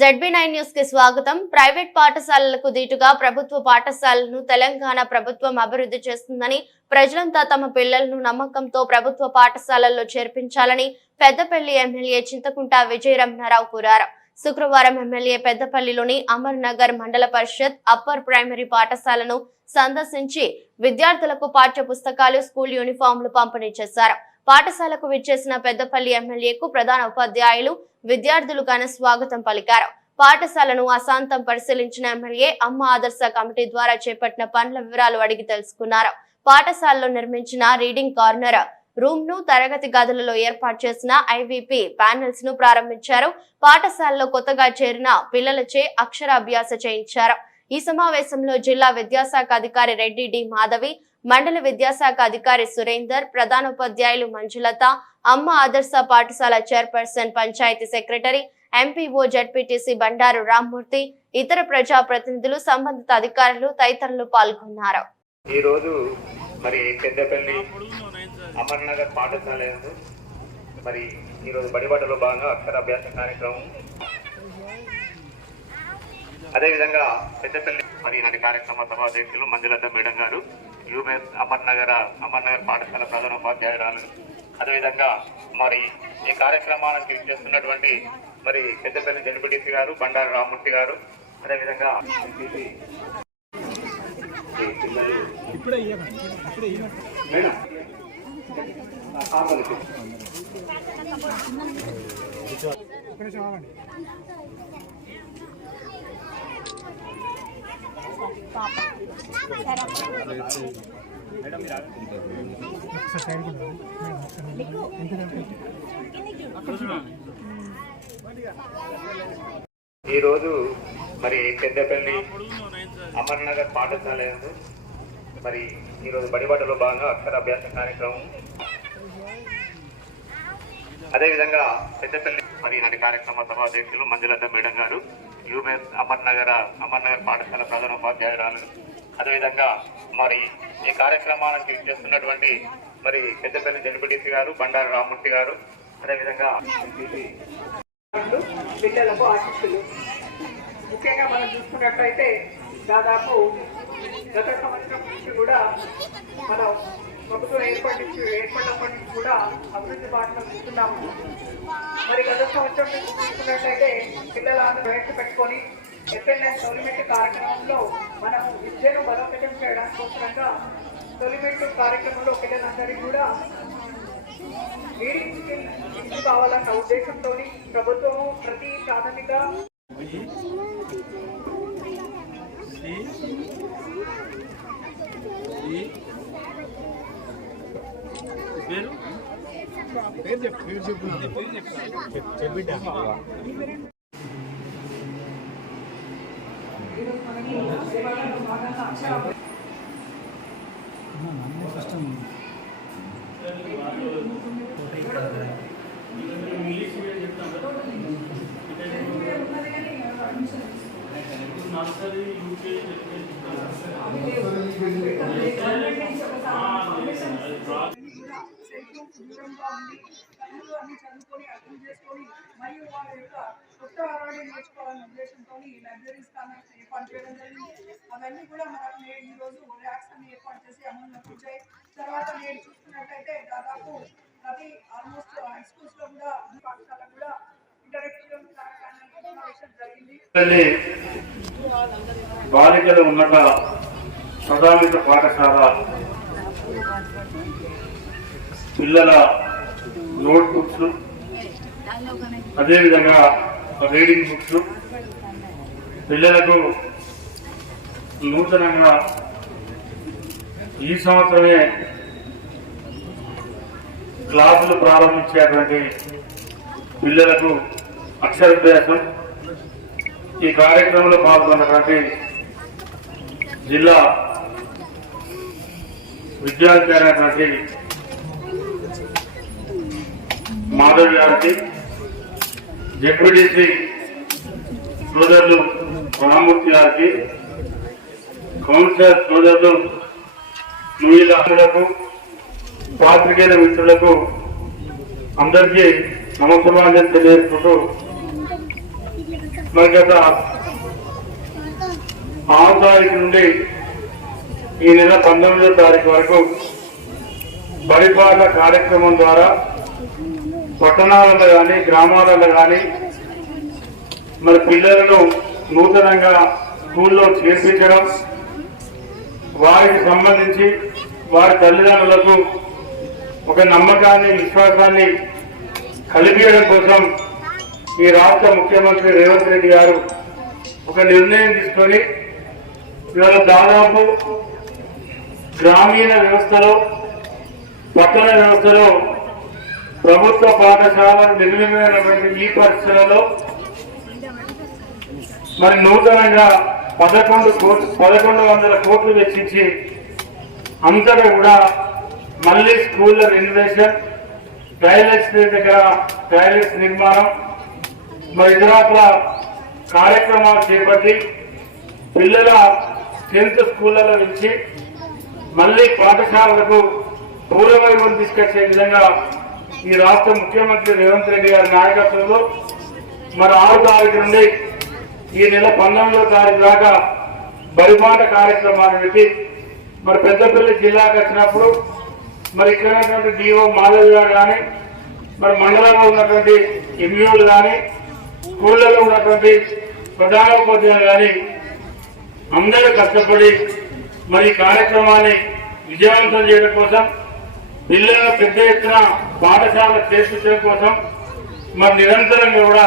ZB9 news కి స్వాగతం. Private పాఠశాలలకు దీటుగా ప్రభుత్వ పాఠశాలలను తెలంగాణ ప్రభుత్వం అభివృద్ధి చేస్తుందని, ప్రజలంతా తమ పిల్లలను నమ్మకంతో ప్రభుత్వ పాఠశాలల్లో చేర్పించాలని పెద్దపల్లి ఎమ్మెల్యే చింతకుంట విజయరమణారావు కోరారు. శుక్రవారం ఎమ్మెల్యే పెద్దపల్లిలోని అమర్ నగర్ మండల పరిషత్ అప్పర్ ప్రైమరీ పాఠశాలను సందర్శించి విద్యార్థులకు పాఠ్య పుస్తకాలు, స్కూల్ యూనిఫామ్లు పంపిణీ చేశారు. పాఠశాలకు విచ్చేసిన పెద్దపల్లి ఎమ్మెల్యేకు ప్రధాన ఉపాధ్యాయులు, విద్యార్థులు ఘన స్వాగతం పలికారు. పాఠశాలను అశాంతం పరిశీలించిన ఎమ్మెల్యే అమ్మ ఆదర్శ కమిటీ ద్వారా చేపట్టిన పనుల వివరాలు అడిగి తెలుసుకున్నారు. పాఠశాలలో నిర్మించిన రీడింగ్ కార్నర్ రూమ్ ను, తరగతి గదులలో ఏర్పాటు చేసిన IVP ప్యానెల్స్ ను ప్రారంభించారు. పాఠశాలలో కొత్తగా చేరిన పిల్లలచే అక్షరాభ్యాస చేయించారు. ఈ సమావేశంలో జిల్లా విద్యాశాఖ అధికారి రెడ్డి డి మాధవి, మండల విద్యాశాఖ అధికారి సురేందర్, ప్రధానోపాధ్యాయులు Manjulatha, Amma Adarsha Pathashala chairperson, panchayat secretary, MPO, ZPTC Bandaru Rammurthy, ఇతర ప్రజా ప్రతినిధులు, సంబంధిత అధికారులు తదితరులు పాల్గొన్నారు. ఈ రోజు మరి పెద్దపల్లి అమర్ నగర్ పాఠశాల మరి ఈ రోజు బడిబాటలో భాగంగా అక్షరాభ్యాస కార్యక్రమం, అదేవిధంగా పెద్దపల్లి మరి నాటి కార్యక్రమ సభ అధ్యక్షులు మంజులత మేడం గారు, UBS అమర్ నగర్ పాఠశాల ప్రధానోపాధ్యాయురాలు, అదేవిధంగా మరి ఈ కార్యక్రమానికి చేస్తున్నటువంటి మరి పెద్దపల్లి ZPTC గారు, బండారు రామ్మూర్తి గారు, అదేవిధంగా మేడం ఈ రోజు మరి పెద్దపల్లి అమర్ నగర్ పాఠశాల మరి ఈ రోజు బడిబాటలో భాగంగా అక్షరాభ్యాస కార్యక్రమం, అదేవిధంగా పెద్దపల్లి మరి నాటి కార్యక్రమ సభ అధ్యక్షులు మంజులత మేడం గారు, UBS అమర్ నగర్ పాఠశాల ప్రధానోపాధ్యాయురాలు, అదేవిధంగా మరి ఈ కార్యక్రమానికి చేస్తున్నటువంటి మరి పెద్దపల్లి ZPTC గారు, బండారు రామ్మూర్తి గారు, అదేవిధంగా పిల్లలకు ఆశిస్తులు. ముఖ్యంగా మనం చూసుకున్నట్లయితే దాదాపు గత సంవత్సరం నుంచి కూడా మనం ప్రభుత్వం ఏర్పడినప్పటి నుంచి కూడా అభివృద్ధి బాటలో చూస్తున్నాము. మరి గత సంవత్సరం నుంచి చూసుకున్నట్లయితే పిల్లలను ప్రవేశపెట్టుకొని ఎస్ఎన్ఎస్ తొలిమెట్టు కార్యక్రమంలో మనం విద్యను బలోపేతం చేయడానికి కోసంగా తొలిమెట్టు కార్యక్రమంలో పిల్లలందరికీ కూడా రీడింగ్ స్కిల్ కావాలన్న ఉద్దేశంతో ప్రభుత్వము ప్రతి ప్రాథమిక అన్ని చదువుకొని అర్థం చేసుకొని మరియు వారి యొక్క కొత్త అలవాటు నేర్చుకోవాలనే ఉద్దేశంతో లైబ్రరీస్ ఏర్పాటు చేయడం జరిగింది. అవన్నీ కూడా మనకు ఈ రోజు ర్యాక్స్ అన్ని ఏర్పాటు చేసి అమల్లోకి వచ్చాయి. తర్వాత నేను చూసుకున్నట్లయితే దాదాపు ప్రతి ఆల్మోస్ట్ హై స్కూల్స్ లో కూడా పాఠశాల కూడా ఇంటరాక్టివ్ సమావేశం జరిగింది. బాలికలు ఉన్నత ప్రాథమిక పాఠశాల పిల్లల నోట్ బుక్స్, అదేవిధంగా రీడింగ్ బుక్స్, పిల్లలకు నూతనంగా ఈ సంవత్సరమే క్లాసులు ప్రారంభించేటువంటి పిల్లలకు అక్షరాభ్యాసం, ఈ కార్యక్రమంలో పాల్గొన్నటువంటి జిల్లా విద్యాధికారి మాధవి గారికి, ZPTC సోదరులు రామ్మూర్తి గారికి, కౌన్సిలర్ సోదరులు నుయ్యలకు, పాత్రికేయుల మిత్రులకు అందరికీ నమస్కారాలు తెలియజేసుకుంటూ మరి గత 6వ తారీఖు నుండి ఈ నెల 19వ తారీఖు వరకు బడిపాట కార్యక్రమం ద్వారా పట్టణాలలో కానీ గ్రామాలలో కానీ మరి పిల్లలను నూతనంగా స్కూల్లో చేర్పించడం, వారికి సంబంధించి వారి తల్లిదండ్రులకు ఒక నమ్మకాన్ని విశ్వాసాన్ని కలిపించడం కోసం ఈ రాష్ట్ర ముఖ్యమంత్రి రేవంత్ రెడ్డి గారు ఒక నిర్ణయం తీసుకొని ఇవాళ దాదాపు గ్రామీణ వ్యవస్థలో పట్టణ వ్యవస్థలో ప్రభుత్వ పాఠశాలలు నిర్మితమైనటువంటి ఈ పరిస్థితులలో మరి నూతనంగా 1100 కోట్లు వెచ్చించి అంతటా కూడా మళ్ళీ స్కూళ్ళ రెనోవేషన్, టాయిలెట్స్ దగ్గర టాయిలెట్స్ నిర్మాణం, మరి ఇతరత్ర కార్యక్రమాలు చేపట్టి పిల్లల 10th స్కూళ్లలో నుంచి మళ్ళీ పాఠశాలలకు పూర్వవైభవం తీసుకొచ్చే విధంగా ఈ రాష్ట్ర ముఖ్యమంత్రి రేవంత్ రెడ్డి గారి నాయకత్వంలో మరి 6వ తారీఖు నుండి ఈ నెల 19వ తారీఖు దాకా బడిపాట కార్యక్రమాన్ని పెట్టి మరి పెద్దపల్లి జిల్లాకు వచ్చినప్పుడు మరి ఇక్కడ ఉన్నటువంటి డిఓ మాధవ్ గారు కానీ మరి మండలంలో ఉన్నటువంటి ఎంఈఓలు కానీ స్కూళ్లలో ఉన్నటువంటి ప్రధానోపాధ్యాయులు కానీ అందరూ కష్టపడి మరి ఈ కార్యక్రమాన్ని విజయవంతం చేయడం కోసం, పిల్లలను పెద్ద ఎత్తున పాఠశాల చేర్పించడం కోసం మరి నిరంతరంగా కూడా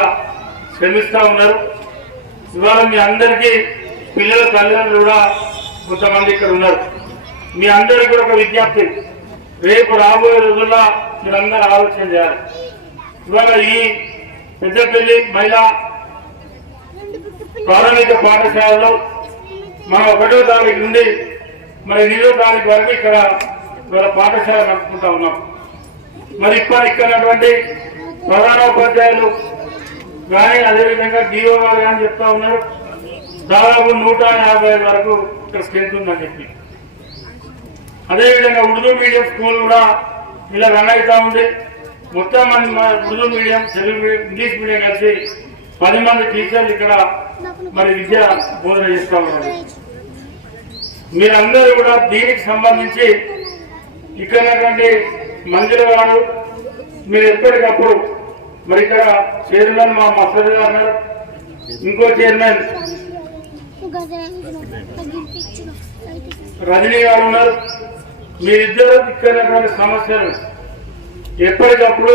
శ్రమిస్తూ ఉన్నారు. ఇవాళ మీ అందరికీ పిల్లల తల్లిదండ్రులు కూడా కొంతమంది ఇక్కడ ఉన్నారు. మీ అందరికీ కూడా ఒక విజ్ఞప్తి, రేపు రాబోయే రోజుల్లో మీరందరూ ఆలోచన చేయాలి. ఇవాళ ఈ పెద్దపల్లి మహిళా ప్రాథమిక పాఠశాలలో మనం 1వ తారీఖు నుండి మరి 8వ తారీఖు వరకు ఇక్కడ ఇవాళ పాఠశాల నడుపుకుంటా ఉన్నాం. మరి ఇక్కడ ప్రధానోపాధ్యాయులు కానీ అదేవిధంగా డిఓ గారు కానీ చెప్తా ఉన్నారు, దాదాపు 150 వరకు ఇక్కడ స్ట్రెంత్ ఉందని చెప్పి. అదేవిధంగా ఉర్దూ మీడియం స్కూల్ కూడా ఇలా రన్ అవుతా ఉంది. మొత్తం మంది Urdu medium, Telugu medium, English medium కలిసి 10 మంది టీచర్లు ఇక్కడ మరి విద్యా బోధన చేస్తూ ఉన్నారు. మీరందరూ కూడా దీనికి సంబంధించి ఇక్కడ మంజుల గారు మీరు ఎప్పటికప్పుడు మరి ఇక్కడ చైర్మన్ మా మసూద్ గారు ఉన్నారు, ఇంకో చైర్మన్ రజనీ గారు ఉన్నారు. మీరిద్దరూ ఇక్కడ సమస్యలు ఎప్పటికప్పుడు